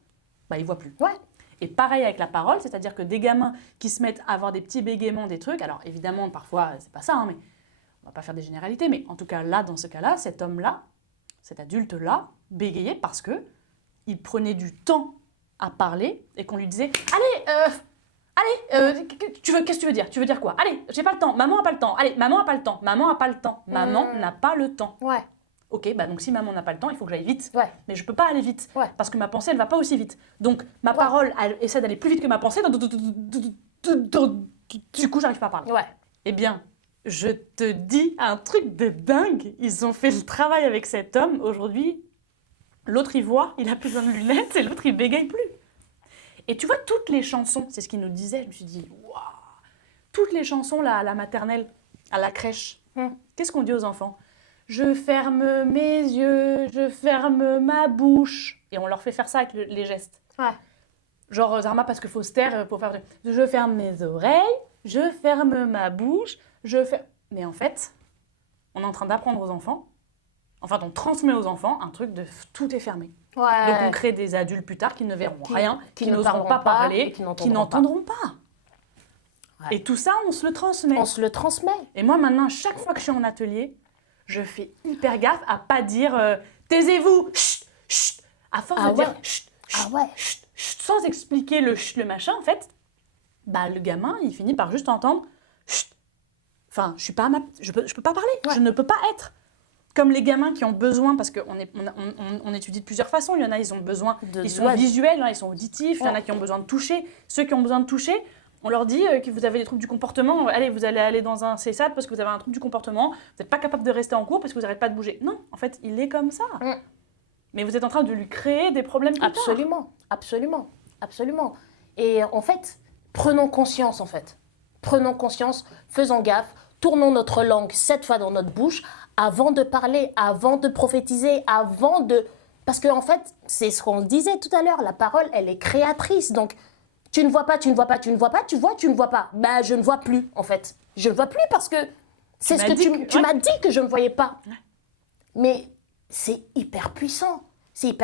il voit plus. Ouais. Et pareil avec la parole, c'est-à-dire que des gamins qui se mettent à avoir des petits bégaiements, des trucs, alors évidemment, parfois, c'est pas ça, mais on va pas faire des généralités, mais en tout cas, là, dans ce cas-là, cet homme-là, cet adulte-là, bégayait parce que il prenait du temps à parler et qu'on lui disait « Allez, qu'est-ce que tu veux dire? Tu veux dire quoi? Allez, j'ai pas le temps, maman a pas le temps. Allez, maman a pas le temps, maman a pas le temps. Maman n'a pas le temps. » Ouais. Ok, donc si maman n'a pas le temps, il faut que j'aille vite. Ouais. Mais je peux pas aller vite, parce que ma pensée, elle va pas aussi vite. Donc ma parole, elle essaie d'aller plus vite que ma pensée. Du coup, j'arrive pas à parler. Ouais. Eh bien, je te dis un truc de dingue. Ils ont fait le travail avec cet homme. Aujourd'hui, l'autre, il voit, il a plus besoin de lunettes, et l'autre, il bégaye plus. Et tu vois, toutes les chansons, c'est ce qu'il nous disait, je me suis dit, waouh, toutes les chansons là, à la maternelle, à la crèche, qu'est-ce qu'on dit aux enfants? Je ferme mes yeux, je ferme ma bouche. Et on leur fait faire ça avec les gestes. Ouais. Genre, Zarma, parce qu'il faut se taire pour faire... Je ferme mes oreilles, je ferme ma bouche, Mais en fait, on est en train d'apprendre aux enfants, enfin, on transmet aux enfants un truc de tout est fermé. Ouais. Donc on crée des adultes plus tard qui ne verront rien, qui n'oseront pas parler, qui n'entendront pas. Ouais. Et tout ça, on se le transmet. On se le transmet. Et moi, maintenant, chaque fois que je suis en atelier, je fais hyper gaffe à pas dire taisez-vous, chut, chut, à force de dire chut, chut, chut, chut, sans expliquer le chut, le machin, en fait, le gamin, il finit par juste entendre chut. Enfin, je peux pas parler, je ne peux pas être. Comme les gamins qui ont besoin, parce qu'on étudie de plusieurs façons, il y en a, ils ont besoin, ils sont visuels, ils sont auditifs, il y en a qui ont besoin de toucher. Ceux qui ont besoin de toucher, on leur dit que vous avez des troubles du comportement, allez, vous allez aller dans un CSAT parce que vous avez un trouble du comportement, vous n'êtes pas capable de rester en cours parce que vous n'arrêtez pas de bouger. Non, en fait, il est comme ça. Mais vous êtes en train de lui créer des problèmes plus tard. Absolument. Et en fait, prenons conscience, faisons gaffe, tournons notre langue 7 fois dans notre bouche avant de parler, avant de prophétiser, Parce qu'en fait, c'est ce qu'on disait tout à l'heure, la parole, elle est créatrice, donc... Tu ne vois pas, tu ne vois pas, tu ne vois pas, tu vois, tu ne vois pas. Je ne vois plus, en fait. Je ne vois plus parce que c'est ce que tu m'as dit que je ne voyais pas. Ouais. Mais c'est hyper puissant. Il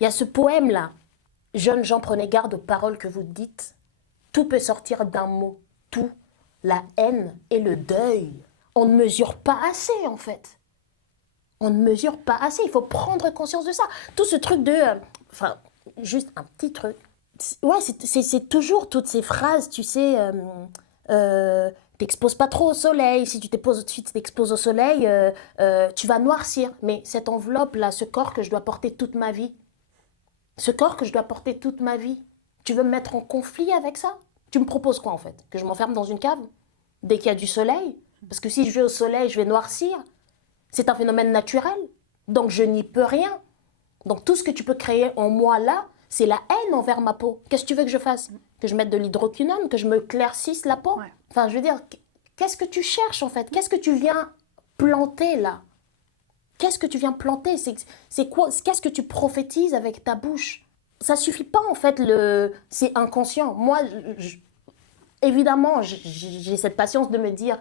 y a ce poème-là. Jeunes gens, prenez garde aux paroles que vous dites. Tout peut sortir d'un mot. Tout. La haine et le deuil. On ne mesure pas assez, en fait. On ne mesure pas assez. Il faut prendre conscience de ça. Tout ce truc de... juste un petit truc. Ouais, c'est toujours toutes ces phrases, tu sais, t'exposes pas trop au soleil, si tu t'exposes au soleil, tu vas noircir. Mais cette enveloppe-là, ce corps que je dois porter toute ma vie, tu veux me mettre en conflit avec ça? Tu me proposes quoi en fait? Que je m'enferme dans une cave dès qu'il y a du soleil? Parce que si je vais au soleil, je vais noircir. C'est un phénomène naturel, donc je n'y peux rien. Donc tout ce que tu peux créer en moi là, c'est la haine envers ma peau. Qu'est-ce que tu veux que je fasse? Que je mette de l'hydroquinone, que je me claircisse la peau? Ouais. Enfin, je veux dire, qu'est-ce que tu cherches en fait? Qu'est-ce que tu viens planter là? Qu'est-ce que tu viens planter? C'est quoi? Qu'est-ce que tu prophétises avec ta bouche? Ça suffit pas en fait, c'est inconscient. Moi, évidemment, j'ai cette patience de me dire,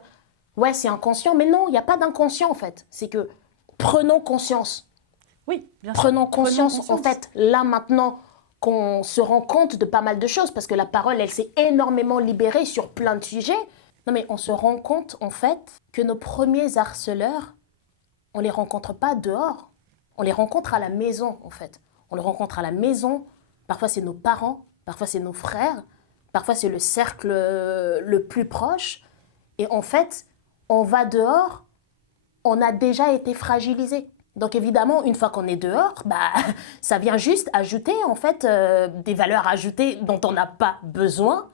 ouais, c'est inconscient, mais non, il n'y a pas d'inconscient en fait. C'est que prenons conscience. Oui, bien sûr. Prenons conscience, en fait, là maintenant qu'on se rend compte de pas mal de choses, parce que la parole, elle s'est énormément libérée sur plein de sujets. Non mais on se rend compte, en fait, que nos premiers harceleurs, on ne les rencontre pas dehors. On les rencontre à la maison, en fait. On les rencontre à la maison. Parfois, c'est nos parents, parfois, c'est nos frères, parfois, c'est le cercle le plus proche. Et en fait, on va dehors, on a déjà été fragilisé. Donc évidemment, une fois qu'on est dehors, ça vient juste ajouter en fait des valeurs ajoutées dont on n'a pas besoin.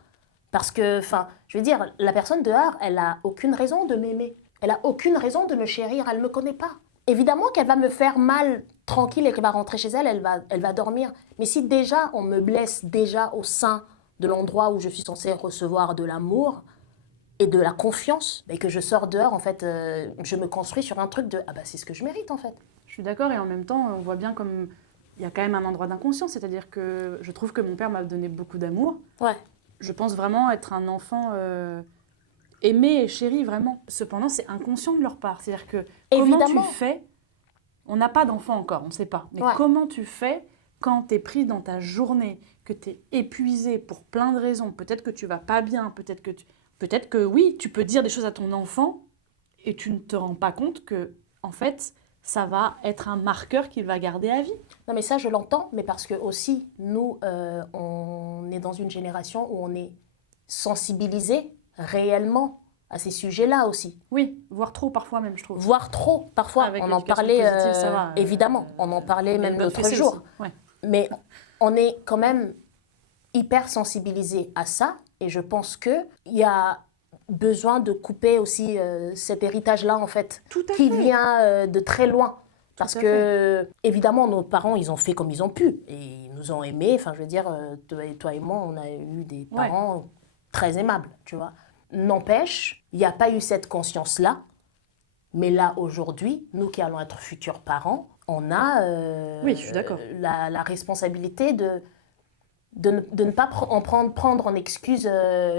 Parce que, je veux dire, la personne dehors, elle n'a aucune raison de m'aimer. Elle n'a aucune raison de me chérir, elle ne me connaît pas. Évidemment qu'elle va me faire mal tranquille et qu'elle va rentrer chez elle, elle va dormir. Mais si déjà on me blesse déjà au sein de l'endroit où je suis censée recevoir de l'amour et de la confiance, et que je sors dehors, en fait, je me construis sur un truc de « Ah bah c'est ce que je mérite en fait ». Je suis d'accord, et en même temps, on voit bien comme il y a quand même un endroit d'inconscience, c'est-à-dire que je trouve que mon père m'a donné beaucoup d'amour. Ouais. Je pense vraiment être un enfant aimé et chéri, vraiment. Cependant, c'est inconscient de leur part. C'est-à-dire que comment tu fais, on n'a pas d'enfant encore, on ne sait pas, mais comment tu fais quand tu es pris dans ta journée, que tu es épuisé pour plein de raisons, peut-être que tu vas pas bien, peut-être que oui, tu peux dire des choses à ton enfant et tu ne te rends pas compte que, en fait, ça va être un marqueur qu'il va garder à vie. Non mais ça je l'entends, mais parce que aussi nous on est dans une génération où on est sensibilisé réellement à ces sujets-là aussi. Oui, voire trop parfois même je trouve. Voire trop parfois. Avec on en parlait positive, ça va, évidemment, on en parlait même l'autre jour. Ouais. Mais on est quand même hyper sensibilisé à ça et je pense que il y a besoin de couper aussi cet héritage-là, en fait, qui vient de très loin. Parce que, évidemment, nos parents, ils ont fait comme ils ont pu. Et ils nous ont aimés. Enfin, je veux dire, toi et moi, on a eu des parents très aimables, tu vois. N'empêche, il n'y a pas eu cette conscience-là. Mais là, aujourd'hui, nous qui allons être futurs parents, on a oui, je suis d'accord. La responsabilité de ne pas prendre en excuse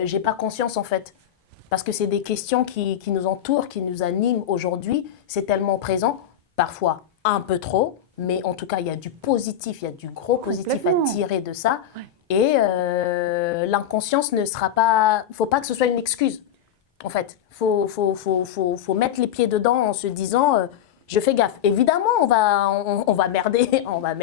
j'ai pas conscience, en fait. Parce que c'est des questions qui nous entourent, qui nous animent aujourd'hui. C'est tellement présent, parfois un peu trop, mais en tout cas, il y a du positif, il y a du gros positif à tirer de ça. Ouais. Et l'inconscience ne sera pas... Il ne faut pas que ce soit une excuse, en fait. Il faut mettre les pieds dedans en se disant... je fais gaffe. Évidemment, on va merder, on va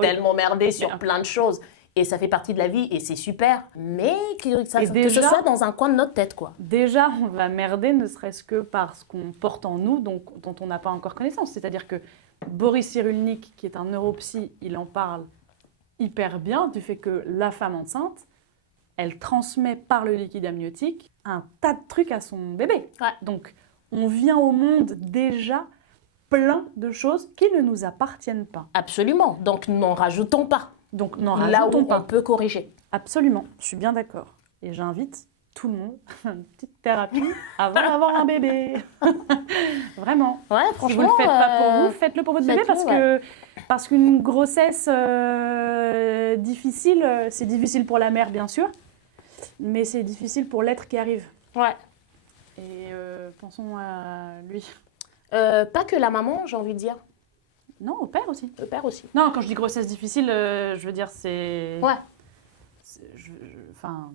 tellement merder sur plein de choses. Et ça fait partie de la vie et c'est super, mais que ce soit dans un coin de notre tête, quoi. Déjà, on va merder, ne serait-ce que parce qu'on porte en nous, donc, dont on n'a pas encore connaissance. C'est-à-dire que Boris Cyrulnik, qui est un neuropsy, il en parle hyper bien du fait que la femme enceinte, elle transmet par le liquide amniotique un tas de trucs à son bébé. Ouais. Donc, on vient au monde déjà plein de choses qui ne nous appartiennent pas. Absolument, donc n'en rajoutons pas. Donc, n'en là rajoutons où pas. On peut corriger. Absolument, je suis bien d'accord. Et j'invite tout le monde à une petite thérapie avant d'avoir un bébé. Vraiment. Ouais, franchement. Si vous ne le faites pas pour vous, faites-le pour votre bébé parce qu'une grossesse difficile, c'est difficile pour la mère, bien sûr, mais c'est difficile pour l'être qui arrive. Ouais. Et pensons à lui. Pas que la maman, j'ai envie de dire. Non, au père aussi. Au père aussi. Non, quand je dis grossesse difficile, je veux dire c'est... Ouais. Enfin,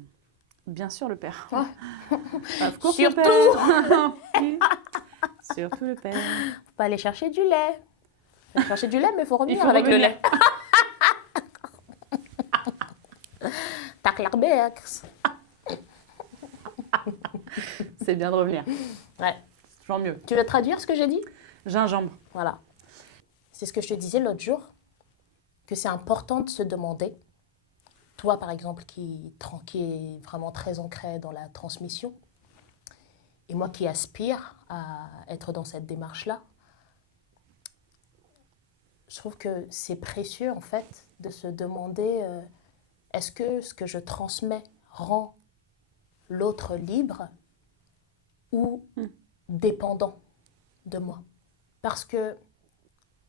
bien sûr le père. Ouais. Surtout le père. Surtout le père. Faut pas aller chercher du lait. Faut aller chercher du lait, mais il faut revenir avec le lait. Tac l'arbex. C'est bien de revenir. Ouais. C'est toujours mieux. Tu veux traduire ce que j'ai dit? Gingembre. Voilà. C'est ce que je te disais l'autre jour, que c'est important de se demander, toi par exemple qui est vraiment très ancré dans la transmission, et moi qui aspire à être dans cette démarche-là, je trouve que c'est précieux, en fait, de se demander est-ce que ce que je transmets rend l'autre libre ou dépendant de moi. Parce que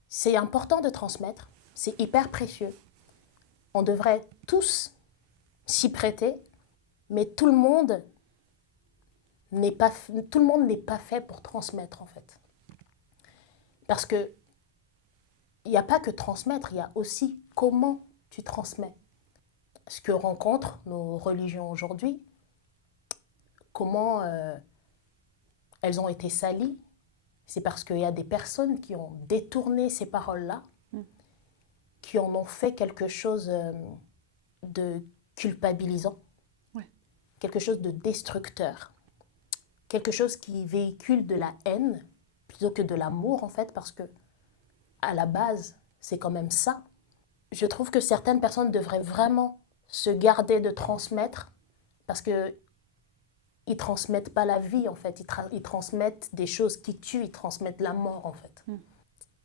c'est important de transmettre, c'est hyper précieux. On devrait tous s'y prêter, mais tout le monde n'est pas fait pour transmettre, en fait. Parce que il n'y a pas que transmettre, il y a aussi comment tu transmets. Ce que rencontrent nos religions aujourd'hui, comment elles ont été salies, c'est parce qu'il y a des personnes qui ont détourné ces paroles-là, qui en ont fait quelque chose de culpabilisant, quelque chose de destructeur, quelque chose qui véhicule de la haine plutôt que de l'amour, en fait, parce que à la base, c'est quand même ça. Je trouve que certaines personnes devraient vraiment se garder de transmettre parce que ils transmettent pas la vie, en fait. Ils transmettent des choses qui tuent, ils transmettent la mort, en fait.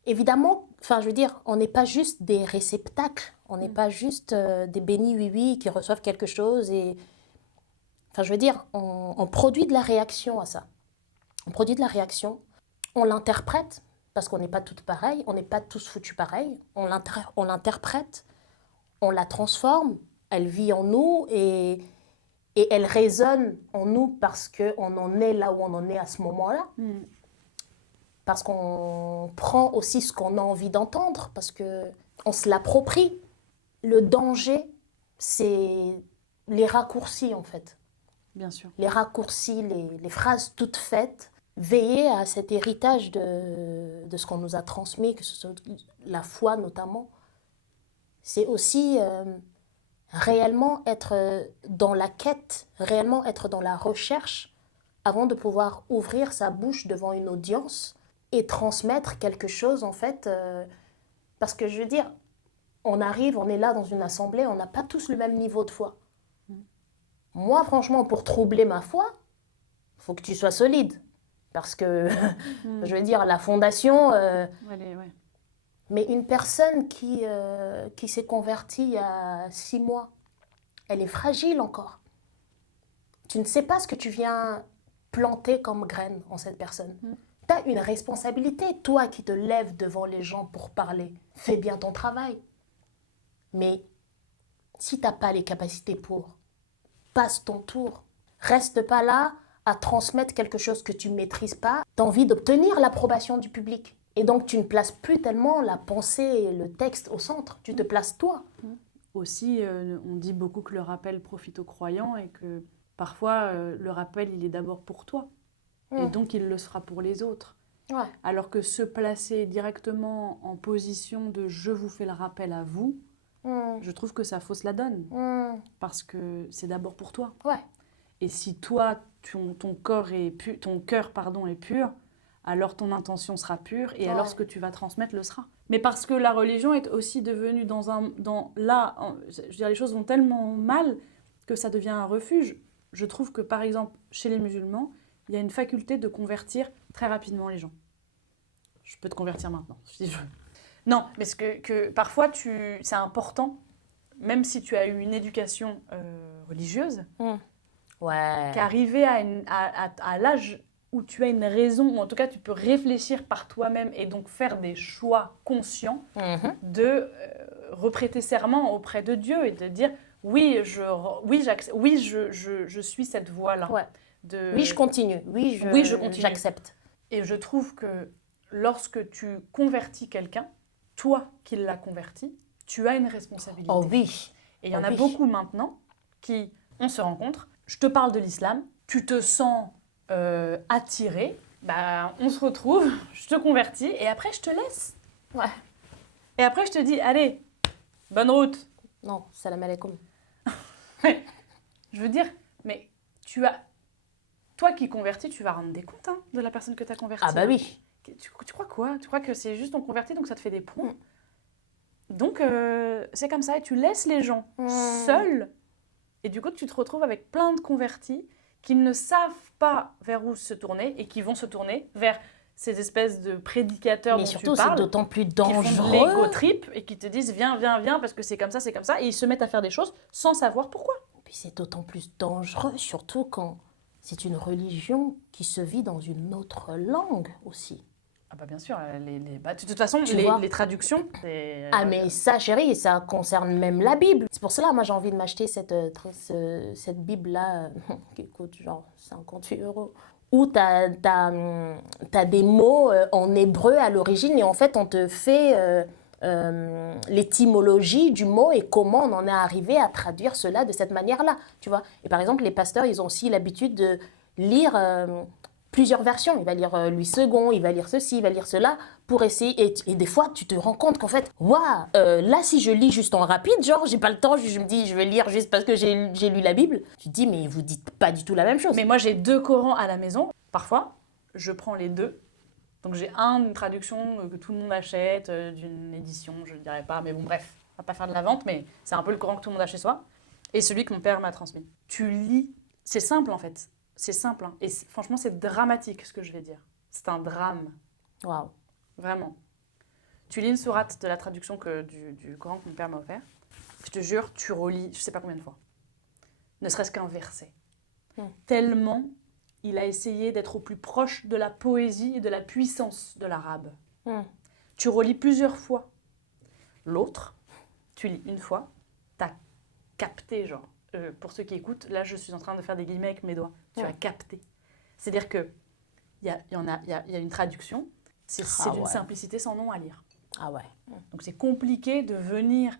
Évidemment, enfin, je veux dire, on n'est pas juste des réceptacles, on n'est pas juste des bénis oui-oui qui reçoivent quelque chose et... Enfin, je veux dire, on produit de la réaction à ça. On produit de la réaction, on l'interprète, parce qu'on n'est pas toutes pareilles, on n'est pas tous foutus pareils, on l'interprète, on la transforme, elle vit en nous et elle résonne en nous parce qu'on en est là où on en est à ce moment-là. Parce qu'on prend aussi ce qu'on a envie d'entendre, parce qu'on se l'approprie. Le danger, c'est les raccourcis, en fait. Bien sûr. Les raccourcis, les phrases toutes faites. Veiller à cet héritage de ce qu'on nous a transmis, que ce soit la foi notamment. C'est aussi réellement être dans la quête, réellement être dans la recherche avant de pouvoir ouvrir sa bouche devant une audience et transmettre quelque chose, en fait. Parce que je veux dire, on est là dans une assemblée, on n'a pas tous le même niveau de foi. Moi, franchement, pour troubler ma foi, il faut que tu sois solide. Parce que, je veux dire, la fondation... Mais une personne qui s'est convertie il y a 6 mois, elle est fragile encore. Tu ne sais pas ce que tu viens planter comme graine en cette personne. Tu as une responsabilité, toi qui te lèves devant les gens pour parler. Fais bien ton travail. Mais si tu n'as pas les capacités pour, passe ton tour. Reste pas là à transmettre quelque chose que tu ne maîtrises pas. Tu as envie d'obtenir l'approbation du public. Et donc, tu ne places plus tellement la pensée et le texte au centre. Tu te places toi. Aussi, on dit beaucoup que le rappel profite aux croyants et que parfois, le rappel, il est d'abord pour toi. Et donc, il le sera pour les autres. Ouais. Alors que se placer directement en position de « je vous fais le rappel à vous », je trouve que ça fausse la donne. Parce que c'est d'abord pour toi. Ouais. Et si toi, ton cœur est pur, alors ton intention sera pure et alors ce que tu vas transmettre le sera. Mais parce que la religion est aussi devenue je veux dire, les choses vont tellement mal que ça devient un refuge. Je trouve que par exemple, chez les musulmans, il y a une faculté de convertir très rapidement les gens. Je peux te convertir maintenant, si je veux. Non, parce que parfois, c'est important, même si tu as eu une éducation religieuse, qu'arriver à l'âge où tu as une raison, ou en tout cas tu peux réfléchir par toi-même et donc faire des choix conscients, de reprêter serment auprès de Dieu et de dire oui, je suis cette voie-là. Ouais. Oui, je continue. Oui, je continue. J'accepte. Et je trouve que lorsque tu convertis quelqu'un, toi qui l'as converti, tu as une responsabilité. Oh oui. Et il y en a beaucoup maintenant qui, on se rencontre, je te parle de l'islam, tu te sens attiré, on se retrouve, je te convertis et après je te laisse. Ouais. Et après je te dis, allez, bonne route. Non, salam alaikum. Je veux dire, mais toi qui convertis, tu vas rendre des comptes de la personne que tu as convertie. Ah bah oui. Tu crois quoi? Tu crois que c'est juste on convertit donc ça te fait des points? Donc c'est comme ça et tu laisses les gens seuls et du coup tu te retrouves avec plein de convertis qui ne savent pas vers où se tourner et qui vont se tourner vers ces espèces de prédicateurs Mais dont surtout, tu c'est parles, d'autant plus qui font de dangereux. l'ego trip et qui te disent viens, viens, viens, parce que c'est comme ça, et ils se mettent à faire des choses sans savoir pourquoi. Puis c'est d'autant plus dangereux, surtout quand c'est une religion qui se vit dans une autre langue aussi. Ah bah bien sûr, de toute façon, Tu vois. les traductions, c'est... Ah mais ça, chérie, ça concerne même la Bible. C'est pour cela, moi, j'ai envie de m'acheter cette Bible-là, qui coûte genre 58 €, où t'as des mots en hébreu à l'origine, et en fait, on te fait l'étymologie du mot et comment on en est arrivé à traduire cela de cette manière-là, tu vois. Et par exemple, les pasteurs, ils ont aussi l'habitude de lire plusieurs versions. Il va lire Louis II, il va lire ceci, il va lire cela, pour essayer. Et des fois, tu te rends compte qu'en fait, waouh, là, si je lis juste en rapide, genre, j'ai pas le temps, je me dis, je vais lire juste parce que j'ai lu la Bible. Tu te dis, mais vous dites pas du tout la même chose. Mais moi, j'ai 2 Corans à la maison. Parfois, je prends les deux. Donc j'ai une traduction que tout le monde achète, d'une édition, je ne dirais pas, mais bon, bref, on va pas faire de la vente, mais c'est un peu le Coran que tout le monde a chez soi. Et celui que mon père m'a transmis. Tu lis, c'est simple en fait. C'est simple, hein. Et franchement, c'est dramatique ce que je vais dire. C'est un drame, Waouh. vraiment. Tu lis une sourate de la traduction du Coran que mon père m'a offert. Je te jure, tu relis, je sais pas combien de fois. Ne serait-ce qu'un verset. Tellement il a essayé d'être au plus proche de la poésie et de la puissance de l'arabe. Tu relis plusieurs fois. L'autre, tu lis une fois, t'as capté, genre. Pour ceux qui écoutent, là, je suis en train de faire des guillemets avec mes doigts. Tu as capté. C'est-à-dire que il y a une traduction. C'est d'une simplicité sans nom à lire. Ah ouais. Donc c'est compliqué de venir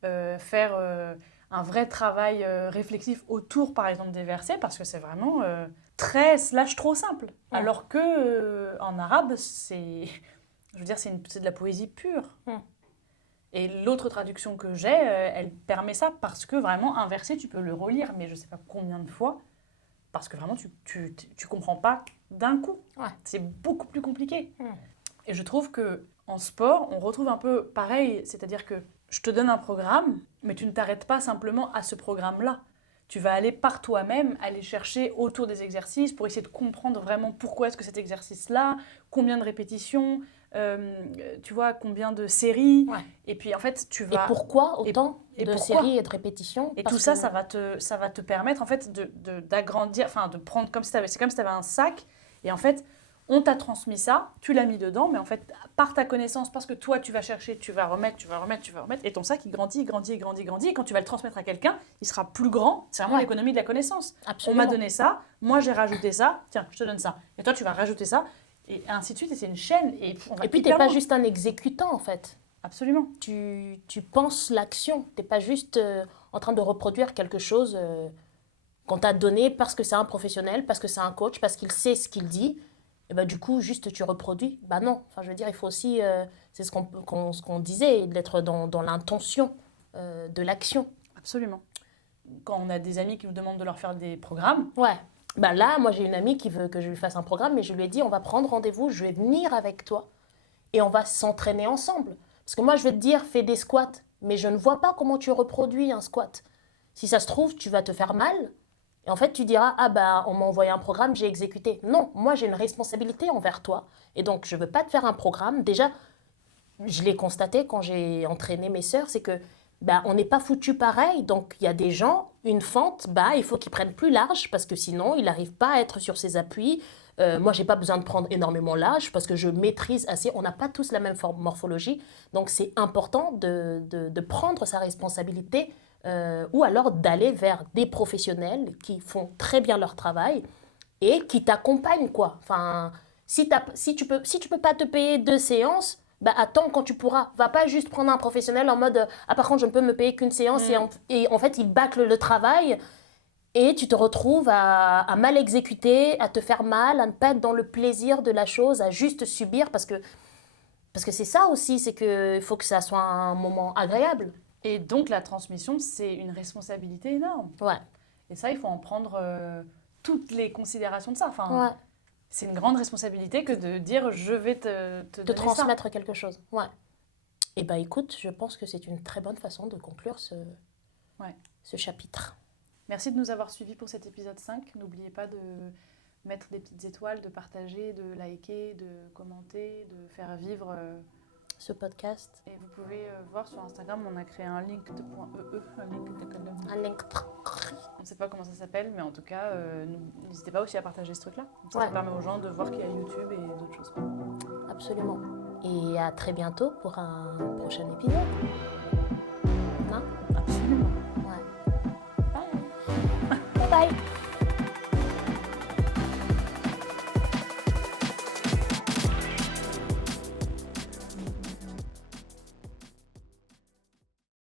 faire un vrai travail réflexif autour, par exemple, des versets, parce que c'est vraiment trop simple. Alors que en arabe, c'est de la poésie pure. Et l'autre traduction que j'ai, elle permet ça, parce que vraiment, un verset, tu peux le relire, mais je ne sais pas combien de fois, parce que vraiment, tu comprends pas d'un coup. C'est beaucoup plus compliqué. Et je trouve que en sport, on retrouve un peu pareil, c'est-à-dire que je te donne un programme, mais tu ne t'arrêtes pas simplement à ce programme-là. Tu vas aller par toi-même, aller chercher autour des exercices pour essayer de comprendre vraiment pourquoi est-ce que cet exercice-là, combien de répétitions, tu vois, combien de séries. Et puis en fait, tu vas... Et pourquoi autant de séries et de répétitions? Et tout ça, ça va te permettre en fait d'agrandir, enfin de prendre comme si c'est comme si tu avais un sac. Et en fait, on t'a transmis ça, tu l'as mis dedans, mais en fait, par ta connaissance, parce que toi, tu vas chercher, tu vas remettre, et ton sac, il grandit. Et quand tu vas le transmettre à quelqu'un, il sera plus grand. C'est vraiment l'économie de la connaissance. Absolument. On m'a donné ça, moi, j'ai rajouté ça, tiens, je te donne ça. Et toi, tu vas rajouter ça, et ainsi de suite. Et c'est une chaîne. Et puis, tu n'es pas juste un exécutant, en fait. Absolument. Tu penses l'action. Tu n'es pas juste en train de reproduire quelque chose qu'on t'a donné parce que c'est un professionnel, parce que c'est un coach, parce qu'il sait ce qu'il dit. Et bah, du coup, juste tu reproduis. Bah non, enfin, je veux dire, il faut aussi, c'est ce qu'on disait, d'être dans l'intention de l'action. Absolument. Quand on a des amis qui nous demandent de leur faire des programmes. Bah là, moi j'ai une amie qui veut que je lui fasse un programme, mais je lui ai dit, on va prendre rendez-vous, je vais venir avec toi et on va s'entraîner ensemble. Parce que moi, je vais te dire, fais des squats, mais je ne vois pas comment tu reproduis un squat. Si ça se trouve, tu vas te faire mal. Et en fait, tu diras, ah bah, on m'a envoyé un programme, j'ai exécuté. Non, moi, j'ai une responsabilité envers toi. Et donc, je ne veux pas te faire un programme. Déjà, je l'ai constaté quand j'ai entraîné mes sœurs, c'est que bah, on n'est pas foutu pareil. Donc, il y a des gens, une fente, bah, il faut qu'ils prennent plus large parce que sinon, il n'arrive pas à être sur ses appuis. Moi, je n'ai pas besoin de prendre énormément large parce que je maîtrise assez. On n'a pas tous la même morphologie. Donc, c'est important de prendre sa responsabilité ou alors d'aller vers des professionnels qui font très bien leur travail et qui t'accompagnent, quoi. Enfin, si tu peux pas te payer 2 séances, bah attends quand tu pourras. Va pas juste prendre un professionnel en mode ah par contre je ne peux me payer qu'une séance et en fait il bâcle le travail et tu te retrouves à mal exécuter, à te faire mal, à ne pas être dans le plaisir de la chose, à juste subir parce que c'est ça aussi, c'est qu'il faut que ça soit un moment agréable. Et donc, la transmission, c'est une responsabilité énorme. Et ça, il faut en prendre toutes les considérations de ça. Enfin, c'est une grande responsabilité que de dire je vais te transmettre ça. quelque chose. Et bah écoute, je pense que c'est une très bonne façon de conclure ce chapitre. Merci de nous avoir suivis pour cet épisode 5. N'oubliez pas mettre des petites étoiles, de partager, de liker, de commenter, de faire vivre. Ce podcast. Et vous pouvez voir sur Instagram, on a créé un linked.ee, un link. Un link. On ne sait pas comment ça s'appelle, mais en tout cas, n'hésitez pas aussi à partager ce truc-là. Ça permet aux gens de voir qu'il y a YouTube et d'autres choses. Absolument. Et à très bientôt pour un prochain épisode. Non? Absolument. Ouais. Bye. Bye bye.